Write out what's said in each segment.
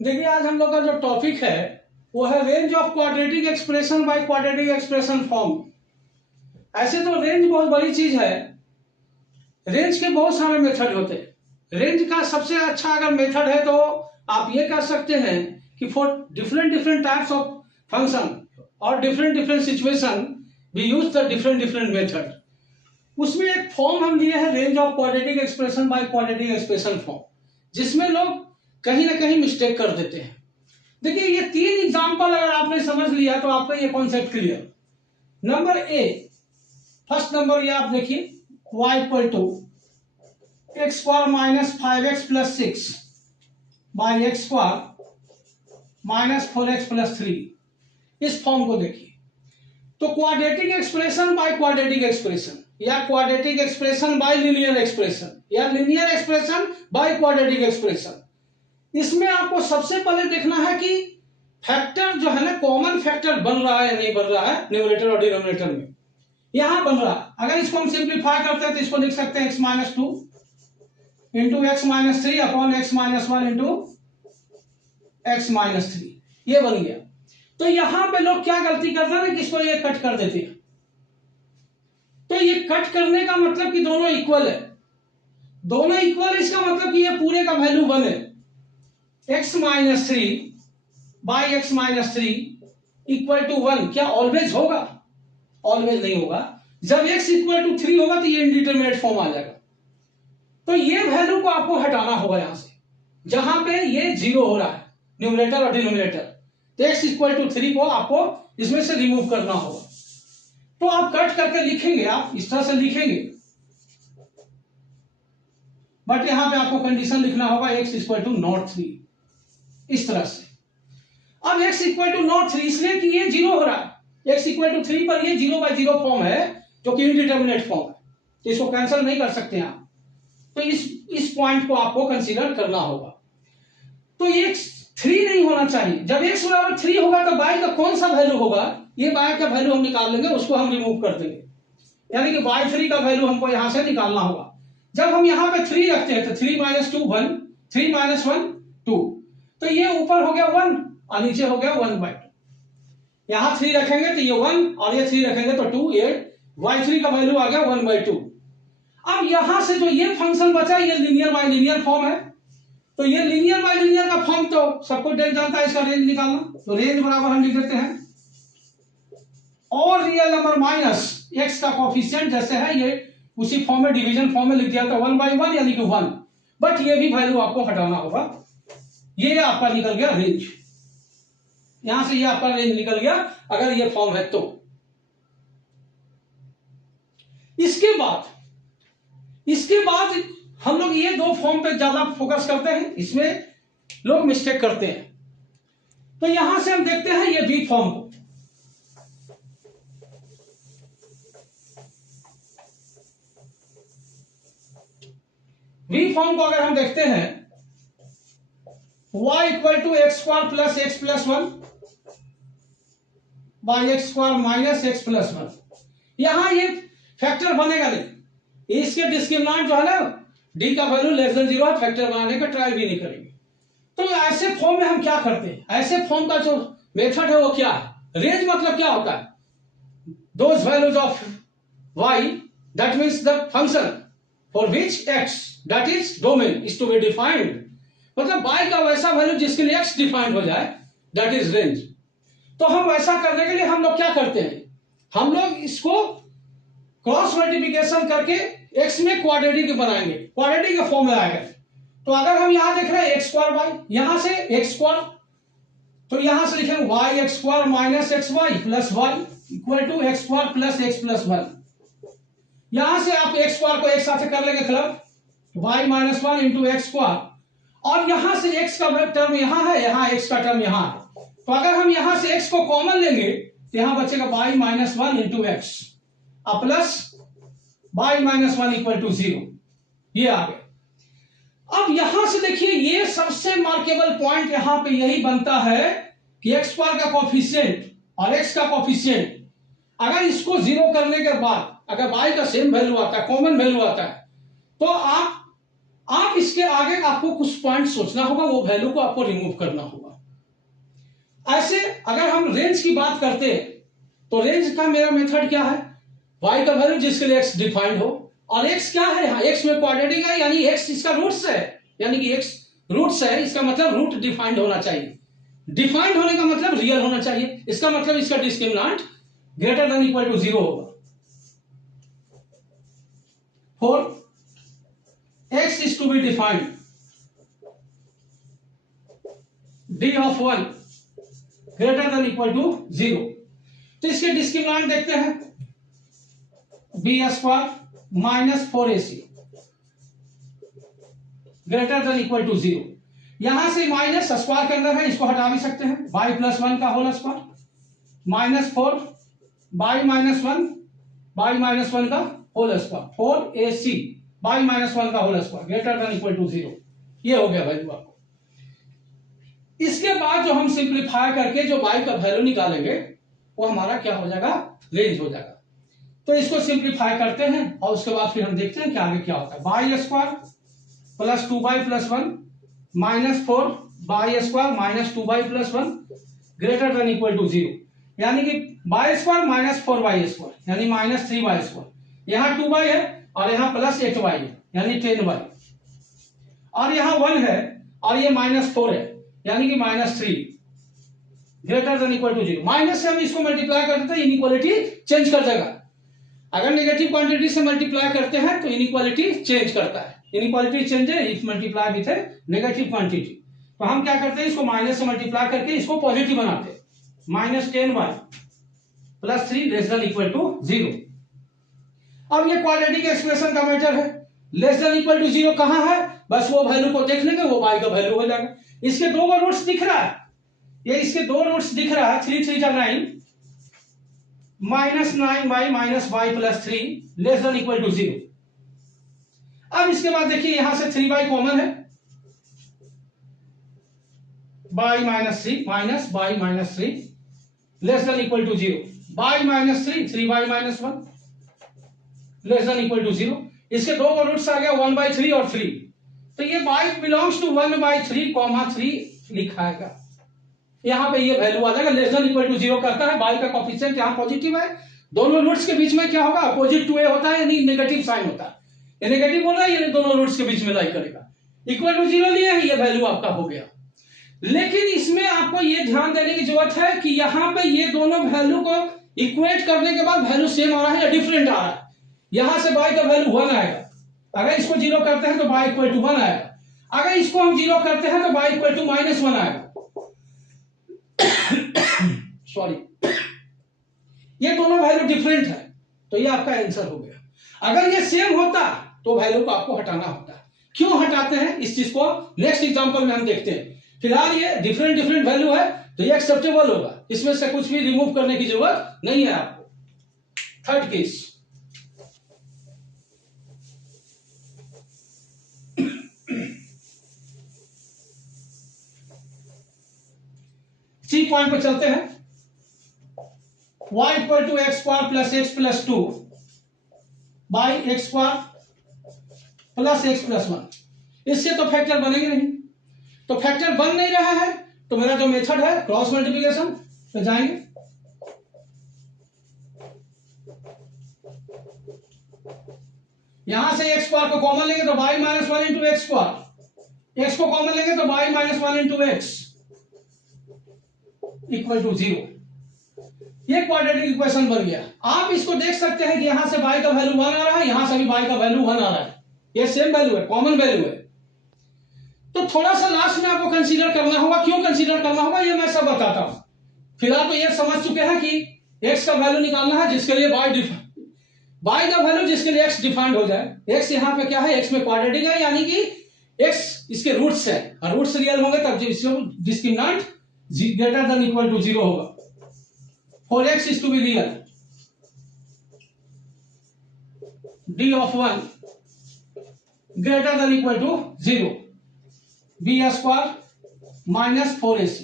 देखिए आज हम लोग का जो टॉपिक है वो है range of quadratic expression by quadratic expression form. ऐसे तो रेंज बहुत बड़ी चीज है। रेंज के बहुत सारे मेथड होते हैं। रेंज का सबसे अच्छा अगर मेथड है तो आप ये कर सकते हैं कि for different different types of function और different different situation we use the different different method. उसमें एक फॉर्म हम लिए हैं range of quadratic expression by quadratic expression form, जिसमें लोग कहीं ना कहीं मिस्टेक कर देते हैं। देखिए ये 3 एग्जाम्पल अगर आपने समझ लिया तो आपका ये concept clear. Number A, first number ये आप देखिए y equal to X square minus 5x plus 6 by X square minus 4x plus 3। इस फॉर्म को देखिए तो quadratic expression by quadratic expression या quadratic expression by linear expression या linear expression by quadratic expression. इसमें आपको सबसे पहले देखना है कि फैक्टर जो है ना, कॉमन फैक्टर बन रहा है या नहीं बन रहा है न्यूमरेटर और डिनोमिनेटर में। यहां बन रहा है। अगर इसको हम सिंप्लीफाई करते हैं तो इसको लिख सकते हैं x minus 2 into x minus 3 upon x minus 1 into x minus 3। ये बन गया। तो यहां पे लोग क्या गलती करते हैं कि इसको ये कट कर देते हैं। तो ये कट करने का मतलब कि दोनों इक्वल है। दोनों इक्वल इसका मतलब कि ये पूरे का वैल्यू 1 है। X minus 3 by X minus 3 equal to 1 क्या ऑलवेज होगा? ऑलवेज नहीं होगा। जब x इक्वल टू 3 होगा तो ये इनडिटरमिनेट फॉर्म आ जाएगा। तो ये वैल्यू को आपको हटाना होगा यहां से, जहां पे ये 0 हो रहा है न्यूमरेटर और डिनोमिनेटर। तो x इक्वल टू 3 को आपको इसमें से रिमूव करना होगा। तो आप कट करके लिखेंगे, आप इस तरह से लिखेंगे, बट यहां पे आपको कंडीशन लिखना होगा x इक्वल टू नॉट 3 इस तरह से। अब x इक्वल टू नॉट 3 इसलिए कि ये 0 हो रहा है। x इक्वल टू 3 पर ये 0/0 फॉर्म है जो कि इनडिटरमिनेट फॉर्म है, तो इसको कैंसिल नहीं कर सकते आप। तो इस पॉइंट को आपको कंसीडर करना होगा। तो ये 3 नहीं होना चाहिए। जब x बराबर 3 होगा तो y का कौन सा वैल्यू होगा? ये y का वैल्यू हम निकाल लेंगे, उसको हम रिमूव कर देंगे। यानी कि y3 का वैल्यू हमको यहां से निकालना होगा। जब हम यहां पे 3 रखते हैं तो 3 माइनस 2 1, 3 माइनस 1 2, तो ये ऊपर हो गया 1 और नीचे हो गया 1/2। यहां 3 रखेंगे तो ये 1 और ये 3 रखेंगे तो 2, ये y3 का वैल्यू आ गया 1/2। अब यहां से जो ये फंक्शन बचा ये लीनियर बाय लीनियर फॉर्म है। तो ये लीनियर बाय लीनियर का फॉर्म तो सबको डेल जानता है, इसका रेंज निकालना। तो रेंज बराबर हम लिख देते हैं और रियल नंबर माइनस x का कोफिशिएंट जैसे है ये उसी फॉर्म में डिवीजन फॉर्म में लिख दिया था 1/1 यानी कि 1। बट ये भी वैल्यू आपको हटाना होगा। ये आपका निकल गया रेंज। यहां से ये आपका रेंज निकल गया अगर ये फॉर्म है तो। इसके बाद हम लोग ये 2 फॉर्म पे ज्यादा फोकस करते हैं, इसमें लोग मिस्टेक करते हैं। तो यहां से हम देखते हैं ये बी फॉर्म को। बी फॉर्म को अगर हम देखते हैं y equal to X square plus X plus 1 by X square minus X plus 1। यहां ये फैक्टर बनेगा नहीं। इसके डिस्क्रिमिनेंट जो है ना डी का वैल्यू लेस देन 0 है, फैक्टर बनाने का ट्राई भी नहीं करेंगे। तो ऐसे फॉर्म में हम क्या करते हैं? ऐसे फॉर्म का जो मेथड है वो क्या है? रेंज मतलब क्या होता है? Those values of y that means the function for which x that is domain is to be defined। मतलब y का वैसा वैल्यू जिसके लिए x डिफाइंड हो जाए, दैट इज रेंज। तो हम वैसा करने के लिए हम लोग क्या करते हैं? हम लोग इसको क्रॉस मल्टीप्लिकेशन करके x में क्वाड्रेटिक बनाएंगे, क्वाड्रेटिक का फॉर्म आएगा। तो अगर हम यहां देख रहे हैं एक्स स्क्वायर वाई, यहां से एक्स स्क्वायर, तो यहां से लिखेंगे Y X square minus X Y plus Y equal to X square plus X plus 1। यहां से आप एक्स स्क्वायर को एक साथ कर लेंगे club Y minus 1 into X square, और यहां से एक्स का टर्म यहां है, यहां एक्स का टर्म यहां है। तो अगर हम यहां से एक्स को कॉमन लेंगे तो यहां बचेगा Y minus 1 into X plus Y minus 1 equal to 0। ये आ गया। अब यहां से देखिए ये सबसे मार्केबल पॉइंट यहां पे यही बनता है कि एक्स स्क्वायर का कोफिशिएंट और एक्स का कोफिशिएंट अगर इसको 0 करने के बाद अगर y का सेम वैल्यू आता है, कॉमन वैल्यू आता है, तो आप आप इसके आगे आपको कुछ पॉइंट सोचना होगा, वो वैल्यू को आपको रिमूव करना होगा। ऐसे अगर हम रेंज की बात करते हैं तो रेंज का मेरा मेथड क्या है, y का वैल्यू जिसके लिए x डिफाइंड हो, और x क्या है यहाँ, x में क्वाड्रेटिक है यानी x इसका रूट्स है, यानी कि x रूट्स है, इसका मतलब रूट डिफाइंड होना चाहिए। डिफाइंड होने का मतलब रियल होना चाहिए, इसका मतलब इसका discriminant greater than equal to 0 होगा। Four x is to be defined d of 1 greater than equal to 0। तो इसके डिस्क्रिमिनेंट देखते हैं, b square minus 4ac greater than equal to 0। यहां से माइनस स्क्वायर के अंदर है, इसको हटा भी सकते हैं, y प्लस 1 का whole square minus 4 y minus 1 y minus 1 का whole square 4ac y minus 1 का whole square greater than equal to 0। ये हो गया वैल्यू आपको। इसके बाद जो हम सिंप्लीफाई करके जो y का वैल्यू निकालेंगे वो हमारा क्या हो जाएगा, रेंज हो जाएगा। तो इसको सिंप्लीफाई करते हैं और उसके बाद फिर हम देखते हैं कि आगे क्या होता है। y square plus 2y plus 1 minus 4y square minus 2y plus 1 greater than equal to 0, यानी कि y square minus 4y square यानी माइनस 3y स्क्वायर, यहाँ 2y है और यहाँ प्लस 8y है यानी 10y, और यहाँ 1 है और ये माइनस 4 है यानी कि minus 3 greater than equal to 0। Minus से हम इसको मल्टीप्लाई कर देते हैं, इनइक्वालिटी चेंज कर देगा। अगर नेगेटिव क्वांटिटी से मल्टीप्लाई करते हैं तो इनइक्वालिटी चेंज करता है, इनइक्वालिटी चेंज है if multiply with negative quantity. तो हम क्या करते हैं, इसको माइनस से मल्टीप्लाई करके इसको पॉजिटिव बनाते हैं, minus 10y plus 3 less than equal to 0। अब ये क्वाड्रेटिक एक्सप्रेशन का मैटर है, लेस देन इक्वल टू 0 कहां है, बस वो वैल्यू को देख लेंगे, वो y का वैल्यू हो जाएगा। इसके दो रूट्स दिख रहा है, ये इसके दो रूट्स दिख रहा है, 3 3 9 minus 9y minus y plus 3 less than equal to 0। अब इसके बाद देखिए यहां से 3y कॉमन है, y minus 3 minus y minus 3 less than equal to 0, y minus 3 3y minus 1 less than equal to 0। इसके दो रूट्स आ गया 1/3 और 3, तो ये y बिलोंग्स टू 1/3 कॉमा 3 लिखाएगा, यहां पे ये वैल्यू आ जाएगा, लेस देन इक्वल टू 0 करता है, y का कोएफिशिएंट यहां पॉजिटिव है, दोनों रूट्स के बीच में क्या होगा, अपोजिट टू ए होता है यानी नेगेटिव साइन होता है, ये नेगेटिव बोल रहा है, ये दोनों रूट्स के बीच में लाई करेगा, इक्वल टू 0 लिया है, ये वैल्यू आपका हो गया। लेकिन इसमें आपको ये ध्यान देने की जरूरत है कि यहां पे ये दोनों वैल्यू को इक्वेट करने के बाद वैल्यू सेम आ रहा है या डिफरेंट आ रहा है। यहां से y का वैल्यू 1 आएगा, अगर इसको 0 करते हैं तो y इक्वल टू 1 आएगा, अगर इसको हम 0 करते हैं तो y इक्वल टू माइनस 1 आएगा। सॉरी, ये दोनों वैल्यू डिफरेंट है, तो ये आपका आंसर हो गया। अगर ये सेम होता तो वैल्यू को आपको हटाना होता। क्यों हटाते हैं इस चीज को नेक्स्ट एग्जांपल में हम देखते हैं। फिलहाल ये डिफरेंट डिफरेंट वैल्यू है तो ये एक्सेप्टेबल होगा, इसमें से कुछ भी रिमूव करने की जरूरत नहीं है आपको। थर्ड केस, सी पॉइंट पे चलते हैं। y equal to X square plus X plus 2 by X square plus X plus 1, इससे तो फैक्टर बनेंगे नहीं, तो फैक्टर बन नहीं रहा है, तो मेरा जो मेथड है क्रॉस मल्टीप्लिकेशन पे जाएंगे। यहां से एक्स स्क्वायर को कॉमन लेंगे तो y minus 1 into X square, X को कॉमन लेंगे तो y minus 1 into X equal to 0। ये क्वाड्रेटिक इक्वेशन बन गया। आप इसको देख सकते हैं कि यहां से y का वैल्यू 1 आ रहा है, यहां से भी y का वैल्यू 1 आ रहा है, ये सेम वैल्यू है, कॉमन वैल्यू है। तो थोड़ा सा लास्ट में आपको कंसीडर करना होगा, क्यों कंसीडर करना होगा ये मैं सब बताता हूं। फिलहाल तो ये समझ चुके हैं कि x का वैल्यू निकालना है जिसके लिए y का वैल्यू जिसके लिए x डिफाइंड हो जाए। x यहां पे क्या है, x में क्वाड्रेटिक है यानी कि x इसके रूट्स है, और रूट्स रियल होंगे तब discriminant greater than equal to 0 होगा। For x is to be real, d of 1 greater than equal to 0, b square minus 4ac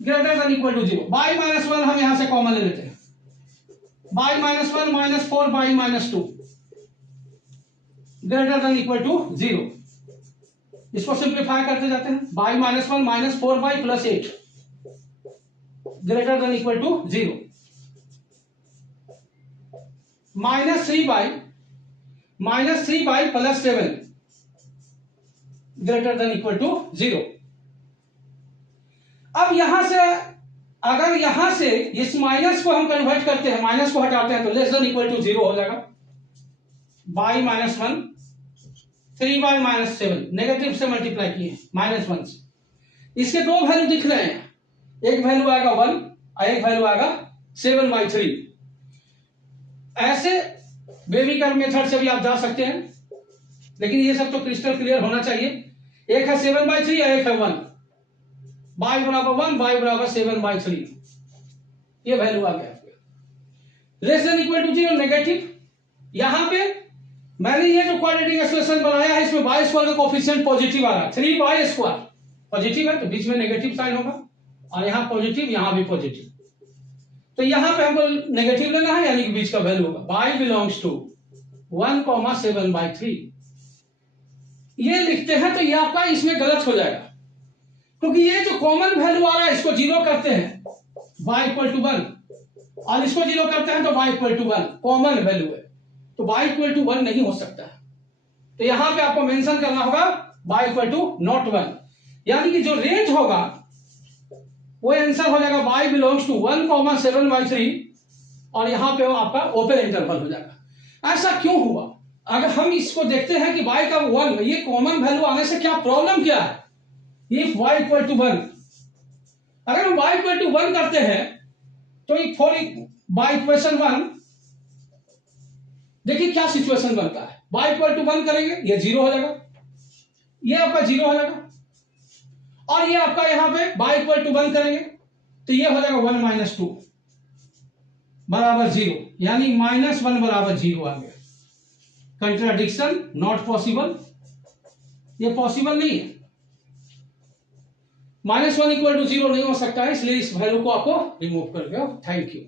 greater than equal to 0। y minus 1 हम यहां से common ले लेते हैं, y minus 1 minus 4 y minus 2 greater than equal to 0। इसको simplify करते जाते हैं, by minus 1 minus 4 by plus 8 greater than equal to 0, minus 3 by plus 7 greater than equal to 0। अब यहां से अगर यहां से इस माइनस को हम कन्वर्ट करते हैं, माइनस को हटाते हैं तो लेस देन इक्वल टू 0 हो जाएगा, by minus 1 3 by minus 7 negative से मल्टीप्लाई किए माइनस 1 से। इसके दो वैल्यू दिख रहे हैं, एक वैल्यू आएगा 1 और एक वैल्यू आएगा 7/3। ऐसे बेबीकर मेथड से भी आप जा सकते हैं, लेकिन ये सब तो क्रिस्टल क्लियर होना चाहिए। एक है 7/3 और एक है 1, बाई बराबर 1 बाई बराबर 7/3, ये वैल्यू आ गया। Less than equal to 0 negative. यहां पे मैंने ये जो क्वाड्रेटिक एक्सप्रेशन बनाया है इसमें बाई स्क्वायर का कोफिशिएंट पॉजिटिव आ रहा है, 3 बाई स्क्वायर पॉजिटिव है तो बीच में नेगेटिव साइन होगा, और यहां पॉजिटिव यहां भी पॉजिटिव, तो यहां पे हमको नेगेटिव लेना है, यानी कि बीच का वैल्यू होगा बाई बिलोंग्स टू 1,7/3। ये लिखते हैं तो ये आपका इसमें गलत हो जाएगा, क्योंकि ये जो कॉमन वैल्यू आ रहा है इसको 0 करते हैं y इक्वल टू 1, और इसको 0 करते हैं तो y equal to 1, common value है तो y इक्वल टू 1 नहीं हो सकता। तो यहां पे आपको मेंशन करना होगा y इक्वल टू नॉट 1, यानी कि जो रेंज होगा वो आंसर हो जाएगा y बिलोंग्स टू 1,7/3, और यहां पे आपका ओपन इंटरवल हो जाएगा। ऐसा क्यों हुआ? अगर हम इसको देखते हैं कि y का 1, ये कॉमन वैल्यू आने से क्या प्रॉब्लम क्या है। इफ y इक्वल टू 1, अगर हम y इक्वल टू 1 करते हैं तो फॉर बाय इक्वेशन 1 देखिए क्या सिचुएशन बनता है। y इक्वल टू 1 करेंगे ये 0 हो जाएगा, ये आपका 0 हो जाएगा, और ये आपका यहां पे y इक्वल टू 1 करेंगे तो ये हो जाएगा 1 माइनस 2 बराबर 0, यानी -1 बराबर 0 आ गया। कंट्राडिक्शन नॉट पॉसिबल, ये पॉसिबल नहीं है। -1 इक्वल टू 0 नहीं हो सकता है, इसलिए इस वैल्यू को आपको रिमूव कर दो। Thank you.